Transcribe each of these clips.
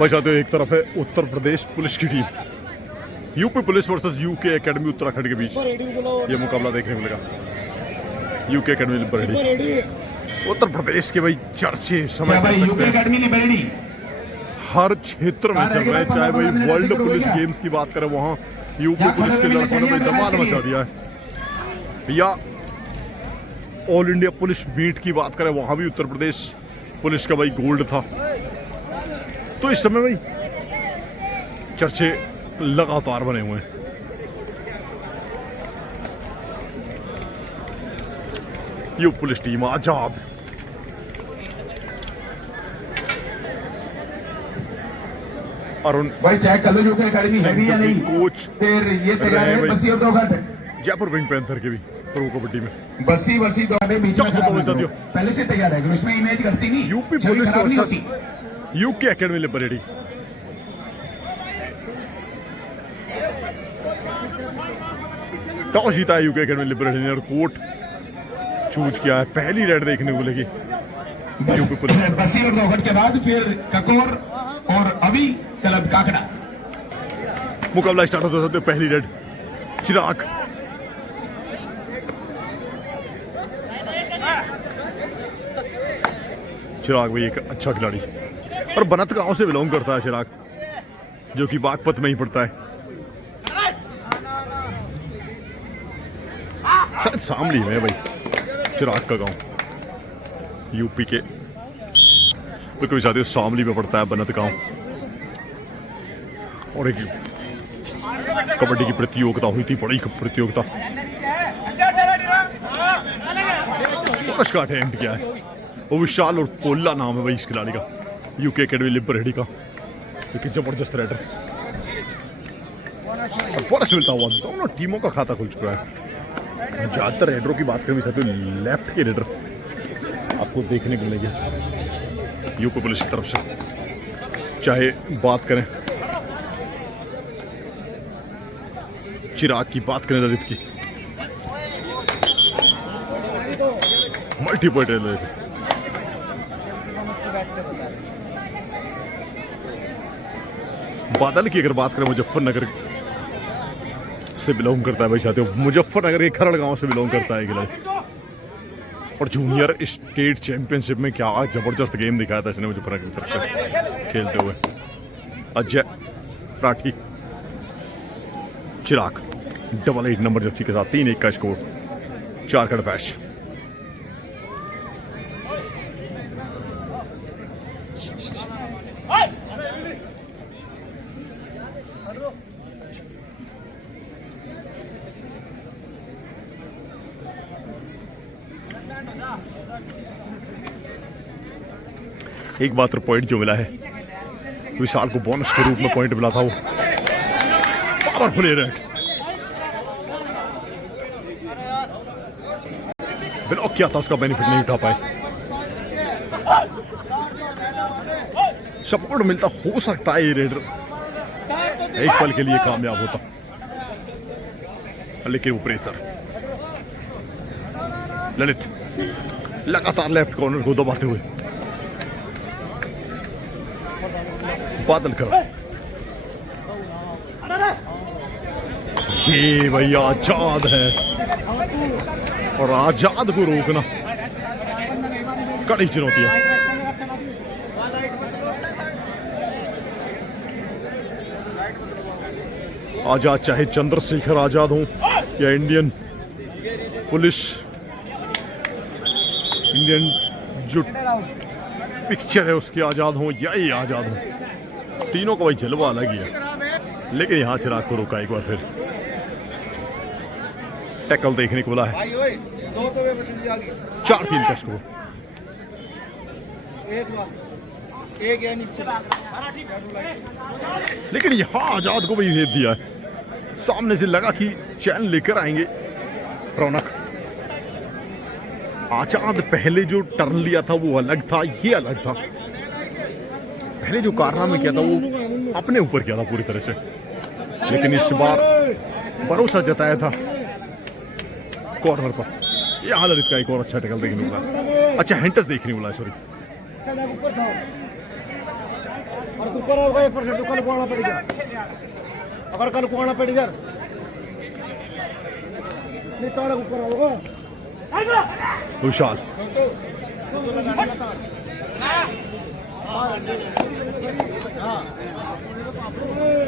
वैसे तो एक तरफ है उत्तर प्रदेश पुलिस की team, UP police versus UK academy Uttarakhand के बीच ये मुकाबला देखने को मिलेगा। UK academy liberty, Uttar Pradesh के भाई चर्चे समय हर क्षेत्र में चल रहे हैं। चाहे भाई वर्ल्ड पुलिस गेम्स की बात करें, वहां यूपी पुलिस के लड़कों ने भाई धमाल मचा दिया है, या ऑल इंडिया पुलिस मीट की बात करें, वहां भी उत्तर प्रदेश पुलिस का भाई गोल्ड था। तो इस समय भाई चर्चे लगातार बने हुए हैं। यूपी पुलिस टीम आजाद, अरुण भाई चेक कर लो यूके एकेडमी है भी या नहीं, कोच फिर ये तैयार है बसी और दो घाट जयपुर विंग पैंथर के भी प्रो कबड्डी में बसी वर्सी दो घाटे बीच में पहले से तैयार है, इसमें इमेज करती नहीं, UP police versus UK academy liberty. Toss जीता है यूके एकेडमी लिबरेटी ने और कोर्ट चूज किया है। पहली रेड देखने को मिलेगी यूपी पुलिस। बसी और दोहट के बाद फिर ककोर और अभी क्लब काकड़ा मुकाबला स्टार्ट होता है। पहली रेड चिराग, चिराग भाई एक अच्छा खिलाड़ी और बनत गांव से बिलोंग करता है चिराग, जो कि बागपत में ही पड़ता है, शायद शामली में है भाई चिराग का गांव। यूपी के बिल्कुल साथियों शामली में पड़ता है बनत गांव। और एक कबड्डी की प्रतियोगिता हुई थी, बड़ी प्रतियोगिता, उसका अटेम्प्ट किया है वो विशाल और पोल्ला नाम है भाई इस खिलाड़ी का, यूके एकेडमी लिबरेटी का, लेकिन जबरदस्त रेडर। और बोनस मिलता हुआ दोनों टीमों का खाता खुल चुका है। ज्यादातर रेडरों की बात करें साथियों, लेफ्ट के रेडर आपको देखने को मिलेंगे यूपी पुलिस की तरफ से। चाहे बात करें चिराग की, बात करें ललित की, मल्टीपॉइंट ललित। बादल की अगर बात करें, मुजफ्फरनगर से बिलोंग करता है भाई साथियों, मुजफ्फरनगर के खरड़ गांव से बिलोंग करता है खिलाड़ी। और जूनियर स्टेट चैंपियनशिप में क्या जबरदस्त गेम दिखाया था इसने मुजफ्फरनगर की तरफ से खेलते हुए। अजय राठी, चिराग 88 नंबर जर्सी के साथ 3-1 का स्कोर, 4 का पैच। एक बात पॉइंट जो मिला है विशाल को, बोनस के रूप में पॉइंट मिला था, वो पावरफुल एयर ब्लॉक किया था, उसका बेनिफिट नहीं उठा पाए। सपोर्ट मिलता हो सकता है ये रेडर एक पल के लिए कामयाब होता, लेकिन वो प्रेशर ललित लगातार लेफ्ट कॉर्नर को दबाते हुए, बादल का ये भाई आजाद है, और आजाद को रोकना कड़ी चुनौती है। आजाद चाहे चंद्रशेखर आजाद हो या इंडियन पुलिस, इंडियन जो पिक्चर है उसके आजाद हो या ये आजाद हो, तीनों का भाई जलवा अलग ही है। लेकिन यहाँ चिराग को रोका एक बार फिर, टैकल देखने को मिला है, 4-3 का स्कोर। लेकिन यहाँ आजाद को भी भेज दिया है, सामने से लगा कि चैन लेकर आएंगे रौनक। आजाद पहले जो टर्न लिया था वो अलग था, ये अलग था। पहले जो कारनामा किया था वो अपने ऊपर किया था पूरी तरह से, लेकिन इस बार भरोसा जताया था कॉर्नर पर। यह हालत का एक और अच्छा टैकल देखने को मिला, अच्छा हैंटस देखने को मिला, सॉरी। ऊपर होगा 1% तो कल को आना पड़ेगा, अगर कल को आना पड़ेगा नहीं ताड़ा ऊपर होगा विशाल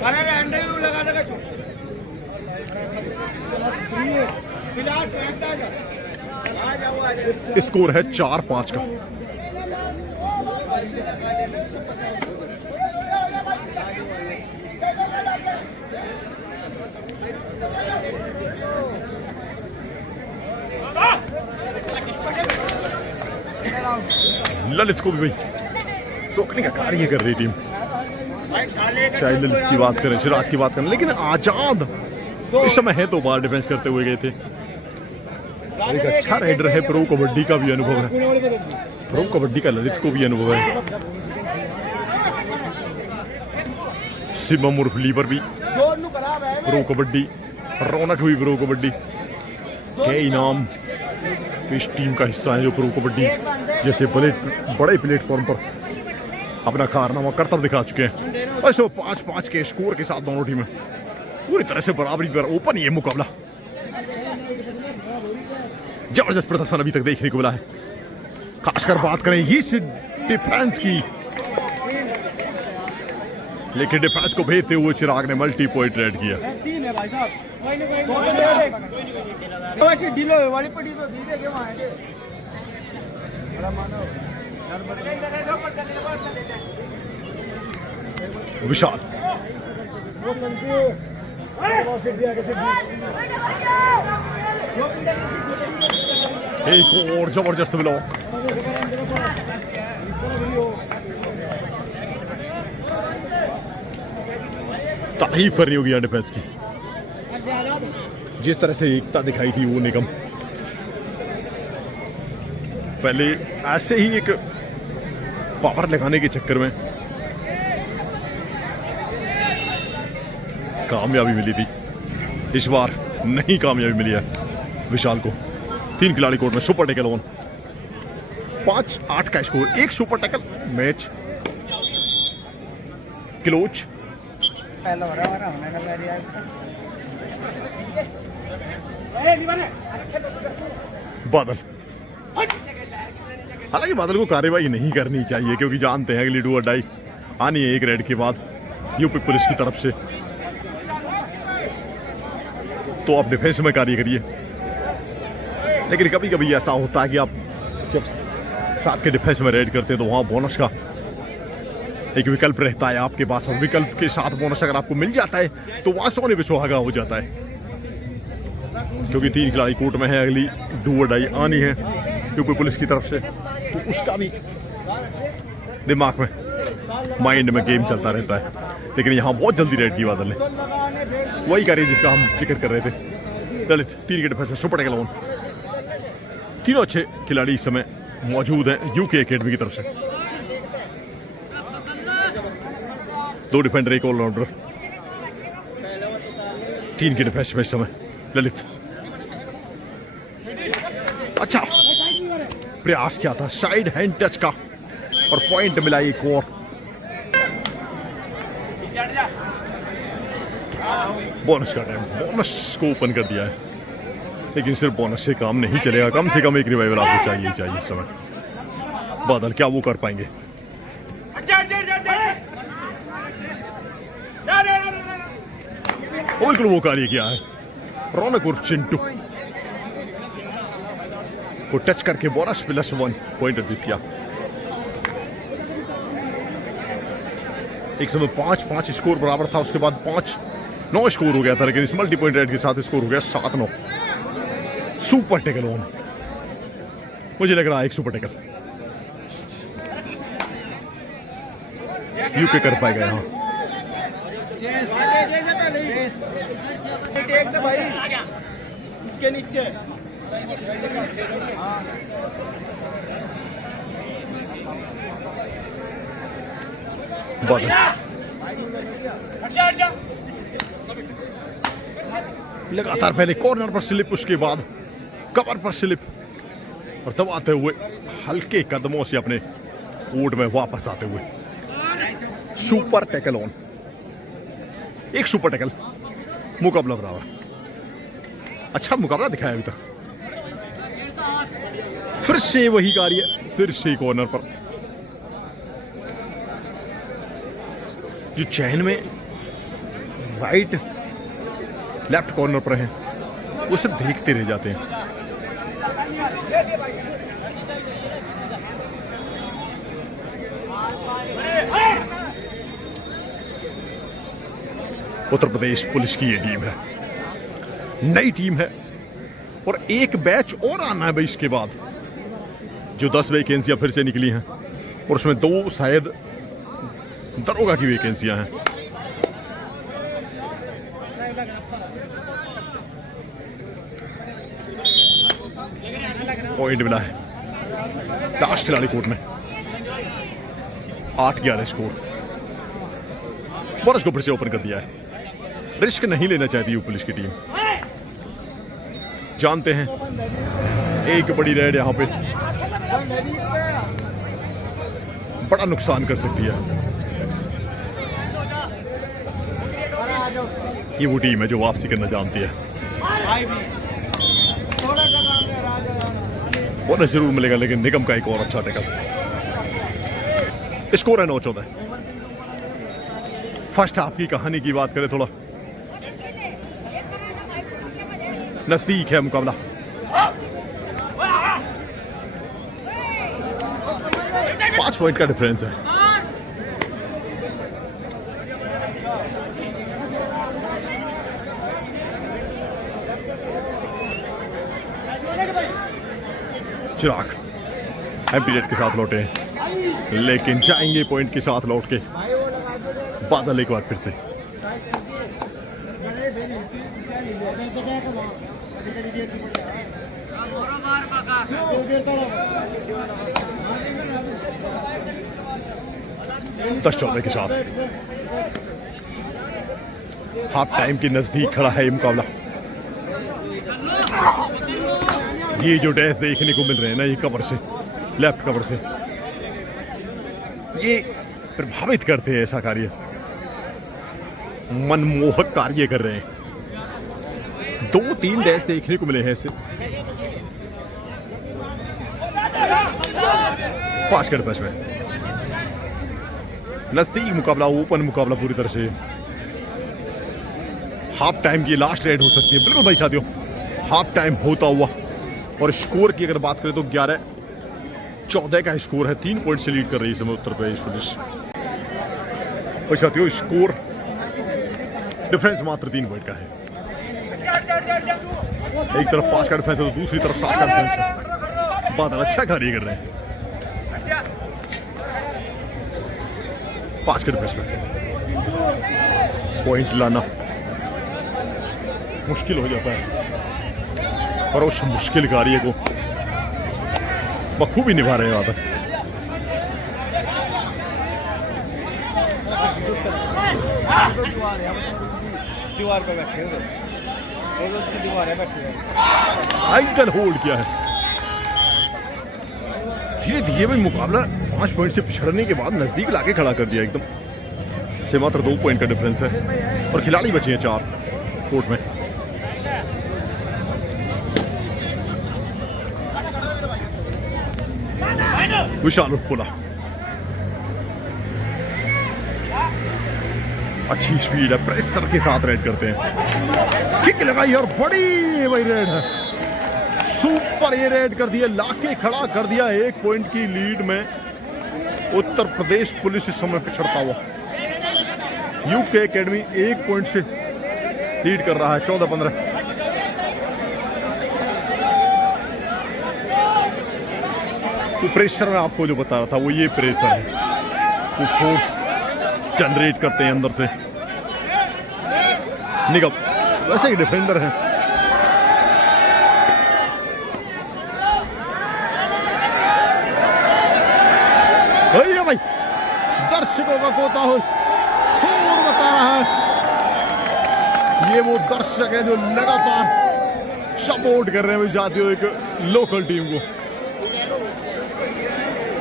अरे अंडे भी लगा देगा स्कोर है 4-5 का। ललित को भी भाई रोकने का कार्य कर रही टीम, चाहे ललित की बात करें, चिराग की बात करें, लेकिन आजाद इस समय है तो बाहर डिफेंस करते हुए गए थे। एक अच्छा राइडर है, प्रो कबड्डी का भी अनुभव है, प्रो कबड्डी का ललित को भी अनुभव है। सिमम उर्फ लीवर भी प्रो कबड्डी, रौनक भी प्रो कबड्डी, के इनाम इस टीम का हिस्सा है जो प्रो कबड्डी जैसे बड़े प्लेटफॉर्म पर अपना कारनामा करतब दिखा चुके हैं। और इस 5-5 के स्कोर के साथ दोनों टीमें पूरी तरह से बराबरी पर ओपन ये मुकाबला, जबरदस्त प्रदर्शन अभी तक देखने को मिला है। खासकर बात करें इस डिफेंस की, लेकिन डिफेंस को भेजते हुए चिराग ने मल्टी पॉइंट रेड किया। वाली पड़ी तो दीदे के वहां है विशाल एक और जबरदस्त ब्लॉक, तारीफ करनी होगी डिफेंस की। जिस तरह से एकता दिखाई थी वो निगम पहले ऐसे ही एक पावर लगाने के चक्कर में कामयाबी मिली थी, इस बार नहीं कामयाबी मिली है विशाल को। 3 खिलाड़ी कोर्ट में सुपर टैकल ऑन, 5-8 का स्कोर, एक सुपर टैकल मैच क्लोज। बादल, हालांकि बादल को कार्रवाई नहीं करनी चाहिए क्योंकि जानते हैं कि लीडू अड्डाई आनी है एक रेड के बाद यूपी पुलिस की तरफ से, तो आप डिफेंस में कार्य करिए। लेकिन कभी कभी ऐसा होता है कि आप जब साथ के डिफेंस में रेड करते हैं तो वहां बोनस का एक विकल्प रहता है आपके पास, और विकल्प के साथ बोनस अगर आपको मिल जाता है तो वहां सोने पे सुहागा हो जाता है। क्योंकि 3 खिलाड़ी कोर्ट में है, अगली डू और डाई आनी है यूपी पुलिस की तरफ से, तो उसका भी दिमाग में माइंड में गेम चलता रहता है। लेकिन यहाँ बहुत जल्दी रेड की बादल ने, वही कार्य जिसका हम जिक्र कर रहे थे। ललित 3 के डिफेंस में सुपर टैकल ऑन, तीनों अच्छे खिलाड़ी इस समय मौजूद हैं यूके एकेडमी की तरफ से। 2 डिफेंडर, 1 ऑलराउंडर, 3 के डिफेंस में इस समय ललित। अच्छा प्रयास किया था साइड हैंड टच का और पॉइंट मिला एक और। बोनस का टाइम, बोनस को ओपन कर दिया है, लेकिन सिर्फ बोनस से काम नहीं चलेगा, कम से कम एक रिवाइवल आपको चाहिए ही चाहिए इस समय। बादल क्या वो कर पाएंगे? बिल्कुल वो कार्य किया है रौनक उर्फ चिंटू को टच करके बोनस +1 पॉइंट अर्जित किया। एक समय 5-5 स्कोर बराबर था, उसके बाद 5-9 स्कोर हो गया था, लेकिन इस मल्टी पॉइंट रेड के साथ स्कोर हो गया 7-9। सुपर टैकल ऑन, मुझे लग रहा है एक सुपर टैकल यूके कर पाएगा यहाँ। भाई इसके नीचे लगातार पहले कॉर्नर पर स्लिप, उसके बाद कवर पर स्लिप, और तब आते हुए हल्के कदमों से अपने कोर्ट में वापस आते हुए सुपर टैकल ऑन, एक सुपर टैकल, मुकाबला बराबर। अच्छा मुकाबला दिखाया अभी तक। फिर से वही कार्य, फिर से कॉर्नर पर जो चैन में राइट लेफ्ट कॉर्नर पर है वो सिर्फ देखते रह जाते हैं। उत्तर प्रदेश पुलिस की ये टीम है, नई टीम है और एक बैच और आना है भाई इसके बाद। जो 10 वैकेंसियां फिर से निकली हैं और उसमें 2 शायद दरोगा की वैकेंसियां हैं। पॉइंट मिला है लास्ट खिलाड़ी कोर्ट में, 8-11 स्कोर। बोनस को फिर से ओपन कर दिया है। रिस्क नहीं लेना चाहती पुलिस की टीम, जानते हैं एक बड़ी रेड यहां पे बड़ा नुकसान कर सकती है। ये वो टीम है जो वापसी करना जानती है। बोनस जरूर मिलेगा लेकिन निगम का एक और अच्छा टैकल। स्कोर है 9-14। फर्स्ट हाफ की कहानी की बात करें, थोड़ा नजदीक है मुकाबला। पांच पॉइंट का डिफरेंस है। चिराग एम्पीरियड के साथ लौटे लेकिन जाएंगे पॉइंट के साथ लौट के। बादल एक बार फिर से दस 14 के साथ हाफ टाइम के नजदीक खड़ा है ये मुकाबला। ये जो डैश देखने को मिल रहे हैं ना, ये कवर से, लेफ्ट कवर से, ये प्रभावित करते हैं। ऐसा कार्य मनमोहक कार्य कर रहे हैं। 2-3 डैश देखने को मिले हैं ऐसे। पास कर पैस में नजदीक मुकाबला, ओपन मुकाबला पूरी तरह से। हाफ टाइम की लास्ट रेड हो सकती है। बिल्कुल भाई साथियों, हाफ टाइम होता हुआ और स्कोर की अगर बात करें तो 11-14 का स्कोर है। 3 पॉइंट से लीड कर रही है समय उत्तर प्रदेश पुलिस। भाई साथियों, स्कोर डिफरेंस मात्र 3 पॉइंट का है। एक तरफ 5 का डिफरेंस है तो दूसरी तरफ 7 का डिफरेंस है। बादल अच्छा कार्य कर रहे हैं। 5 के डिफरेंस में पॉइंट लाना मुश्किल हो जाता है और उस मुश्किल कार्य को बखूबी निभा रहे हैं बादल। दीवार पे बैठे हो तो उसकी दीवार है बैठे एंकल होल्ड किया है। धीरे धीरे में मुकाबला 5 पॉइंट से पिछड़ने के बाद नजदीक लाके खड़ा कर दिया एकदम से। मात्र 2 पॉइंट का डिफरेंस है और खिलाड़ी बचे हैं 4 कोर्ट में। विशाल उत्पुला, अच्छी स्पीड है, प्रेशर के साथ रेड करते हैं। किक लगाई और बड़ी वही रेड है। सुपर ये रेड कर दिया, लाके खड़ा कर दिया। 1 पॉइंट की लीड में उत्तर प्रदेश पुलिस इस समय पिछड़ता हुआ। यूके एकेडमी 1 पॉइंट से लीड कर रहा है 14-15। वो प्रेशर में आपको जो बता रहा था वो ये प्रेशर है, वो फोर्स जनरेट करते हैं अंदर से। निगम वैसे ही डिफेंडर है। भाई दर्शकों का कोताहुल शोर बता रहा है। ये वो दर्शक है जो लगातार सपोर्ट कर रहे हैं साथियों एक लोकल टीम को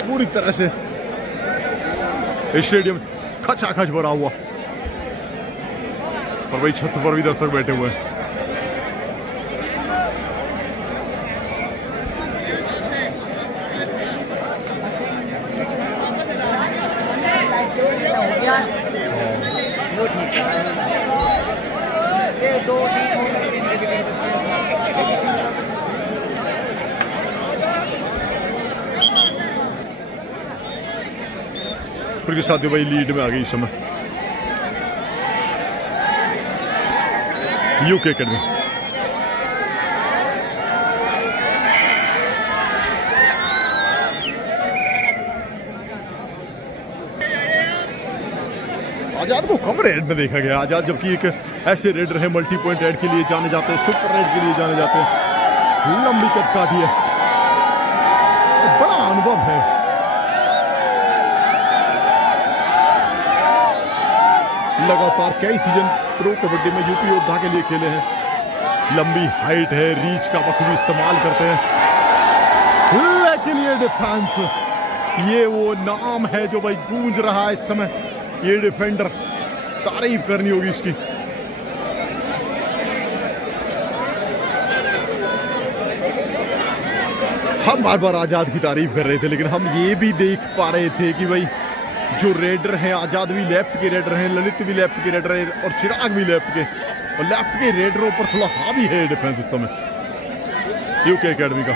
पूरी तरह से। स्टेडियम खचाखच भरा हुआ, और भाई छत पर भी दर्शक बैठे हुए हैं। वो ठीक है, ये 2-3 फिर के साथ भाई लीड में आ गई इस समय यूके एकेडमी। आजाद को कम रेड में देखा गया। आजाद जबकि एक ऐसे रेडर है मल्टी पॉइंट रेड के लिए जाने जाते हैं, सुपर रेड के लिए जाने जाते हैं, लंबी कट काटी है, बड़ा अनुभव है। लगातार कई सीजन प्रो कबड्डी में यूपी योद्धा के लिए खेले हैं। लंबी हाइट है, रीच का बखूबी इस्तेमाल करते हैं, लेकिन ये डिफेंस, ये वो नाम है जो भाई गूंज रहा है इस समय। ये डिफेंडर, तारीफ करनी होगी इसकी। हम बार बार आजाद की तारीफ कर रहे थे, लेकिन हम ये भी देख पा रहे थे कि भाई जो रेडर हैं, आजाद भी लेफ्ट के रेडर हैं, ललित भी लेफ्ट के रेडर हैं, और चिराग भी लेफ्ट के, और लेफ्ट के रेडरों पर थोड़ा हावी है डिफेंस इस समय यूके एकेडमी का।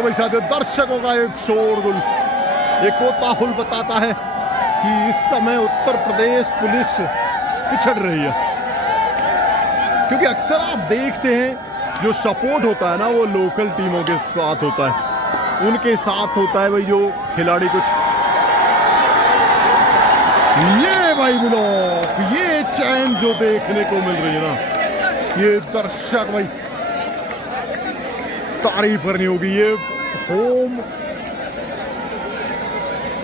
भाई साथ दर्शकों का एक शोरगुल, एक कोताहुल बताता है कि इस समय उत्तर प्रदेश पुलिस पिछड़ रही है, क्योंकि अक्सर आप देखते हैं जो सपोर्ट होता है ना, वो लोकल टीमों के साथ होता है, उनके साथ होता है भाई जो खिलाड़ी कुछ। ये भाई ब्लॉक, ये चैन जो देखने को मिल रही है ना, ये दर्शक भाई तारीफ करनी होगी। ये होम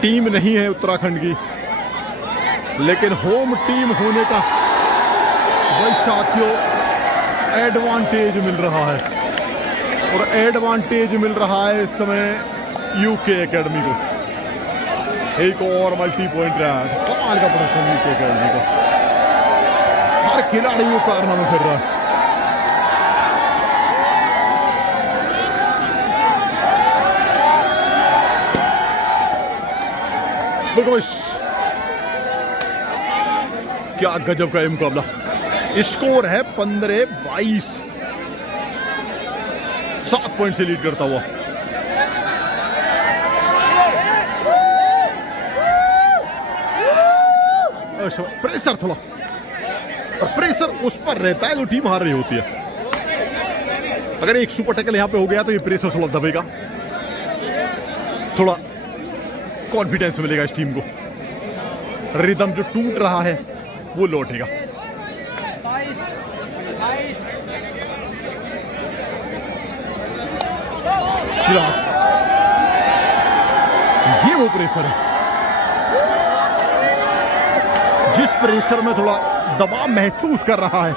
टीम नहीं है उत्तराखंड की, लेकिन होम टीम होने का भाई साथियों एडवांटेज मिल रहा है, और एडवांटेज मिल रहा है इस समय यूके एकेडमी को। एक और मल्टी पॉइंट रहा है, कमाल का प्रदर्शन यूके एकेडमी का, हर खिलाड़ी वो कारनामे कर रहा है। क्या गजब का ये मुकाबला। स्कोर है 15-22, 7 पॉइंट से लीड करता हुआ। प्रेशर थोड़ा, और प्रेशर उस पर रहता है जो टीम हार रही होती है। अगर एक सुपर टैकल यहां पे हो गया तो ये प्रेशर थोड़ा दबेगा, थोड़ा कॉन्फिडेंस मिलेगा इस टीम को, रिदम जो टूट रहा है वो लौटेगा। ये वो प्रेशर है जिस प्रेशर में थोड़ा दबाव महसूस कर रहा है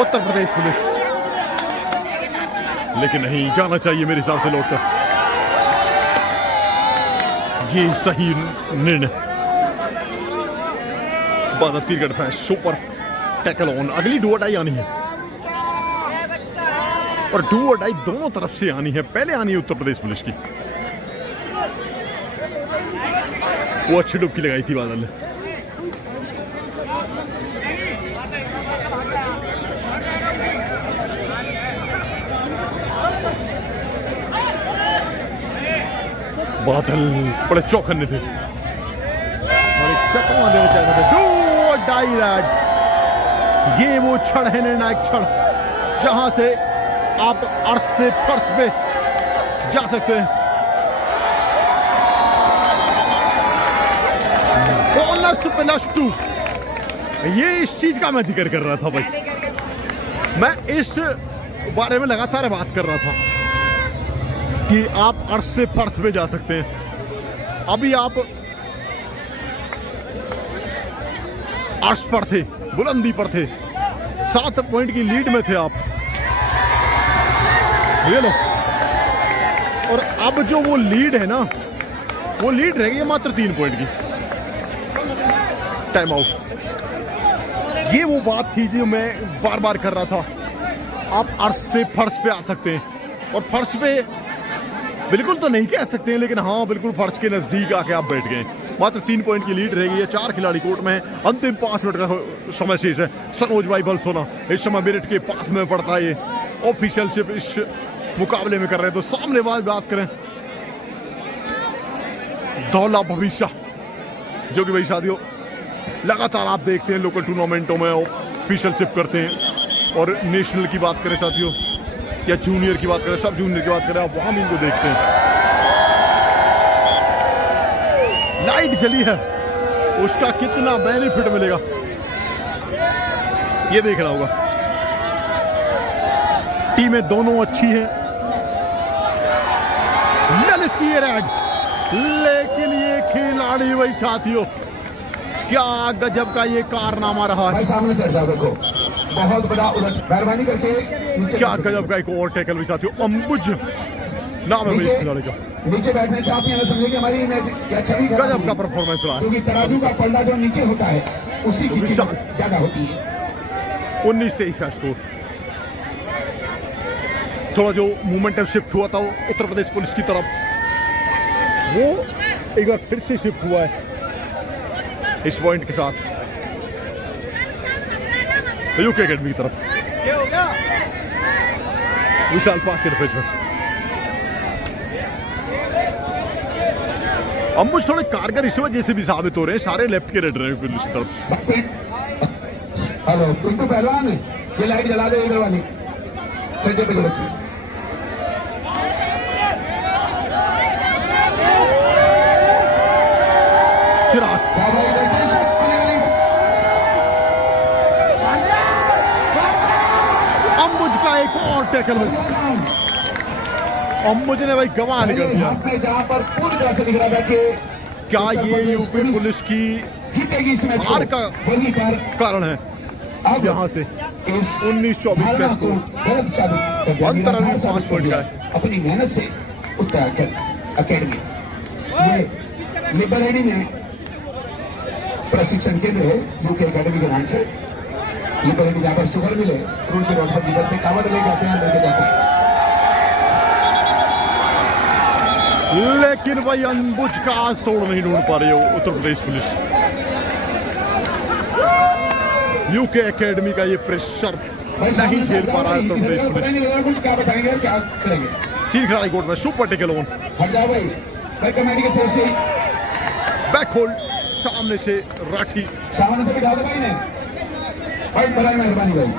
उत्तर प्रदेश पुलिस, लेकिन नहीं जाना चाहिए मेरे हिसाब से लौटकर। ये सही निर्णय। बादल गढ़ है, सुपर टैकल ऑन। अगली डू और डाई आनी है, और डू और डाई दोनों तरफ से आनी है। पहले आनी है उत्तर प्रदेश पुलिस की, वो अच्छी डुबकी लगाई थी बादल ने। बादल बड़े चौकन्ने थे और एक चकमा देना चाहते थे। डू और डाई रैड, ये वो क्षण है, निर्णायक क्षण, जहां से आप अर्श से फर्श पे जा सकते हैं। बोनस +2, ये इस चीज का मैं जिक्र कर रहा था भाई, मैं इस बारे में लगातार बात कर रहा था कि आप अर्श से फर्श पे जा सकते हैं। अभी आप अर्श पर थे, बुलंदी पर थे, 7 पॉइंट की लीड में थे आप, ये लो। और अब जो वो लीड है ना, वो लीड रह गई है मात्र 3 पॉइंट की। Time out. ये वो बात थी जो मैं बार बार कर रहा था, आप अर्श से फर्श पे आ सकते हैं, और फर्श पे बिल्कुल तो नहीं कह सकते हैं, लेकिन हाँ बिल्कुल फर्श के नजदीक आके आप बैठ गए। मात्र 3 पॉइंट की लीड रह गई है, 4 खिलाड़ी कोर्ट में है, अंतिम 5 मिनट का समय शेष है। सरोज भाई बलसोना इस समय मेरिट के पास में पड़ता है, ये ऑफिशियलशिप इस मुकाबले में कर रहे हैं। तो सामने बात करें दौला भविष्य, जो कि भाई साथियों लगातार आप देखते हैं लोकल टूर्नामेंटों में ऑफिशियलशिप करते हैं, और नेशनल की बात करें साथियों या जूनियर की बात करें, सब जूनियर की बात करें, आप वहां भी इनको देखते हैं। लाइट जली है, उसका कितना बेनिफिट मिलेगा ये देखना होगा। टीमें दोनों अच्छी हैं, ललित की ये रेड, लेकिन ये खिलाड़ी भाई साथियों क्या गजब का ये कारनामा रहा है। भाई सामने चढ़ जाओ, देखो बहुत बड़ा उलट, मेहरबानी करके नीचे क्या गजब का एक और टैकल भी साथियों, अंबुज नाम है इस खिलाड़ी का। नीचे बैठने से आप ये ना समझे कि हमारी इमेज या छवि गजब का परफॉर्मेंस रहा है, क्योंकि तराजू का पल्ला जो नीचे होता है उसी की कीमत ज्यादा होती है। 19-23 का स्कोर। थोड़ा जो मोमेंटम शिफ्ट हुआ था उत्तर प्रदेश पुलिस की तरफ, वो एक बार फिर से शिफ्ट हुआ है इस पॉइंट के साथ यूके एकेडमी की तरफ। विशाल पास के डिफेंस में अंबुज थोड़े कारगर इस वजह से भी साबित हो रहे हैं, सारे लेफ्ट के रेड रहे हैं पुलिस की तरफ। हेलो पिंटू पहलवान, ये लाइट जला दे इधर वाली, छज्जे पे रखी। चिराग अंबुज का एक और टैकल, अंबुज ने भाई गवाह कर दिया। जहां पर पूरी तरह से दिख रहा था कि क्या ये यूपी पुलिस की जीतेगी इस मैच हार का वहीं पर कारण है। अब यहाँ से 19-24 का स्कोर, अंतर 5 पॉइंट का है। अपनी मेहनत से उत्तर अकेडमी ये लिबरेडी में प्रशिक्षण केंद्र है, यूके एकेडमी के नाम से। लिबरेडी जहाँ पर शुगर मिले, रूल के रोड पर जिधर से कावड़ ले जाते हैं लेके जाते हैं। लेकिन भाई अंबुज का आज तोड़ नहीं ढूंढ पा रही है Uttar Pradesh police. UK academy का ये प्रेशर नहीं झेल पा रहा है उत्तर प्रदेश पुलिस। कुछ क्या बताएंगे और क्या करेंगे? 3 खिलाड़ी कोर्ट में, सुपर टेकल ऑन, हट जाओ भाई, भाई कमेटी के सर से बैक होल्ड, सामने से राठी, सामने से बिठा दो भाई ने, भाई बड़ा मेहरबानी भाई।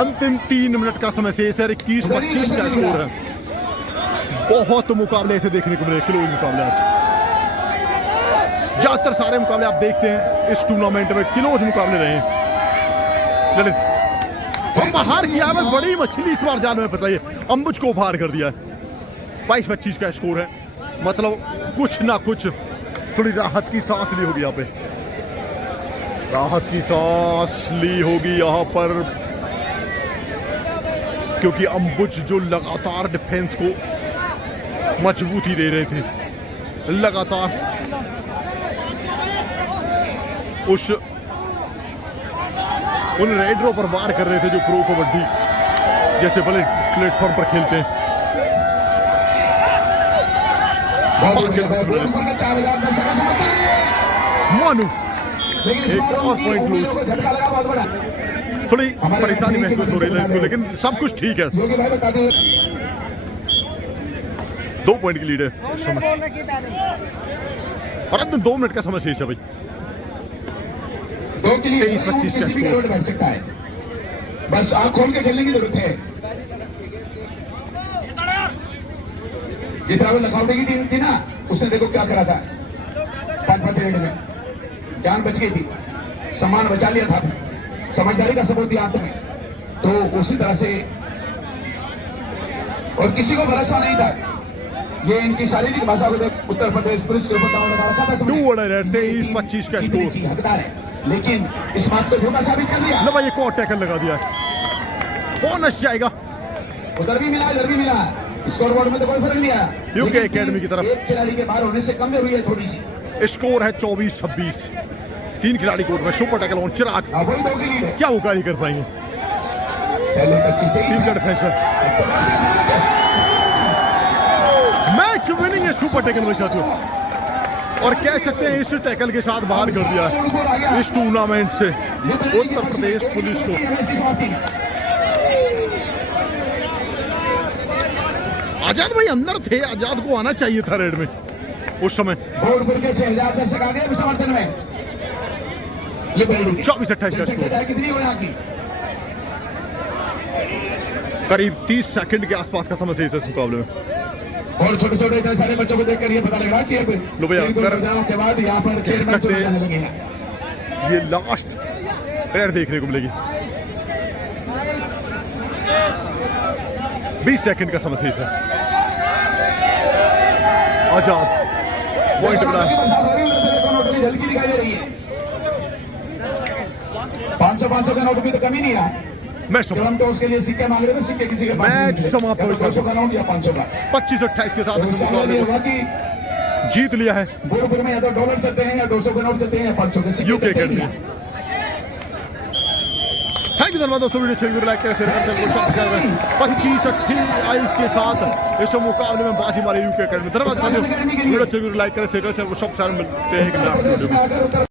अंतिम 3 मिनट का समय शेष है, 21-25 का स्कोर है। बहुत मुकाबले ऐसे देखने को मिले, क्लोज मुकाबले आज। ज्यादातर सारे मुकाबले आप देखते हैं इस टूर्नामेंट में क्लोज मुकाबले रहे हैं। ललित हम बाहर किया है, बड़ी मछली इस बार जाल में बताइए, अंबुज को बाहर कर दिया है। 22-25 का स्कोर है, मतलब कुछ ना कुछ थोड़ी राहत की सांस ली होगी यहाँ पे, राहत की सांस ली होगी यहाँ पर, क्योंकि अंबुज जो लगातार डिफेंस को मजबूती दे रहे थे, लगातार उन रेडरों पर वार कर रहे थे जो प्रो कबड्डी जैसे बड़े प्लेटफॉर्म पर खेलते हैं। मानू एक और पॉइंट लूज, थोड़ी परेशानी महसूस हो रही है, लेकिन सब कुछ ठीक है। 2 पॉइंट की लीड है इस समय, और अब 2 मिनट का समय शेष है भाई। 23-25 का स्कोर बैठ सकता है, बस आंख खोल के खेलने की जरूरत है। जितना वो लखनऊ की टीम थी ना, उसने देखो क्या करा था, 5-5 रेड में जान बच गई थी, सम्मान बचा लिया था, समझदारी का सबूत दिया तुम्हें, तो उसी तरह से, और किसी को भरोसा नहीं था। ये इनकी शारीरिक भाषा को देख उत्तर प्रदेश पुलिस के ऊपर दाव लगा रखा था। 23-25 का स्कोर, हकदार है। लेकिन इस बात को धोखा साबित कर दिया। लो भाई एक और टैकल लगा दिया, बोनस जाएगा। उधर भी मिला, इधर भी मिला, स्कोर बोर्ड में तो कोई फर्क नहीं आया। यूके लेकिन एकेडमी की तरफ एक खिलाड़ी के बाहर होने से कम में हुई है थोड़ी सी। स्कोर है 24-26। 3 खिलाड़ी कोर्ट में, सुपर टैकल ऑन चिराग, अब वही 2 की लीड है। क्या वो कार्य कर पाएंगे? पहले 25-23 टीम का डिफेंस है, मैच विनिंग है सुपर टैकल में साथियों, और कह सकते हैं इस टैकल के साथ बाहर कर दिया है इस टूर्नामेंट से उत्तर प्रदेश पुलिस को। आजाद भाई अंदर थे, आजाद को आना चाहिए था रेड में उस समय। बोर्डपुर के 6000 दर्शक आ गए समर्थन में। 24-28 का स्कोर, कितनी हो यहाँ की? करीब 30 सेकंड के आसपास का समय से इस मुकाबले में। और छोटे छोटे इतने सारे बच्चों को देखकर ये पता लग रहा है कि अब लो भैया, एक दो रोजाओं के बाद यहाँ पर चेयर मैच सकते हैं। होने लगे हैं। ये लास्ट रेड देखने को मिलेगी। 20 सेकंड का समय शेष है। आजाद पॉइंट बना है। हल्की दिखाई दे रही है। 500 का नोट भी तो कमी नहीं है। मैच जब हम तो उसके लिए सिक्के मांग रहे थे, सिक्के किसी के पास मैच नहीं थे। समाप्त हो या गया। 200 का नोट या 500 का। 25-28 के साथ तो इस उसका मुकाबले ये को हुआ कि जीत लिया है बोलपुर में या तो डॉलर चलते हैं या 200 के नोट चलते हैं या 500 के सिक्के यूके चलते एकेडमी। हैं। थैंक यू धन्यवाद दोस्तों, वीडियो अच्छी लगी लाइक करें, शेयर करें, चैनल को सब्सक्राइब करें। 25-28 के साथ इस मुकाबले में बाजी मारी यूके एकेडमी। धन्यवाद साथियों, वीडियो अच्छी लगी लाइक करें, शेयर करें, चैनल को सब्सक्राइब। मिलते हैं एक नए वीडियो में।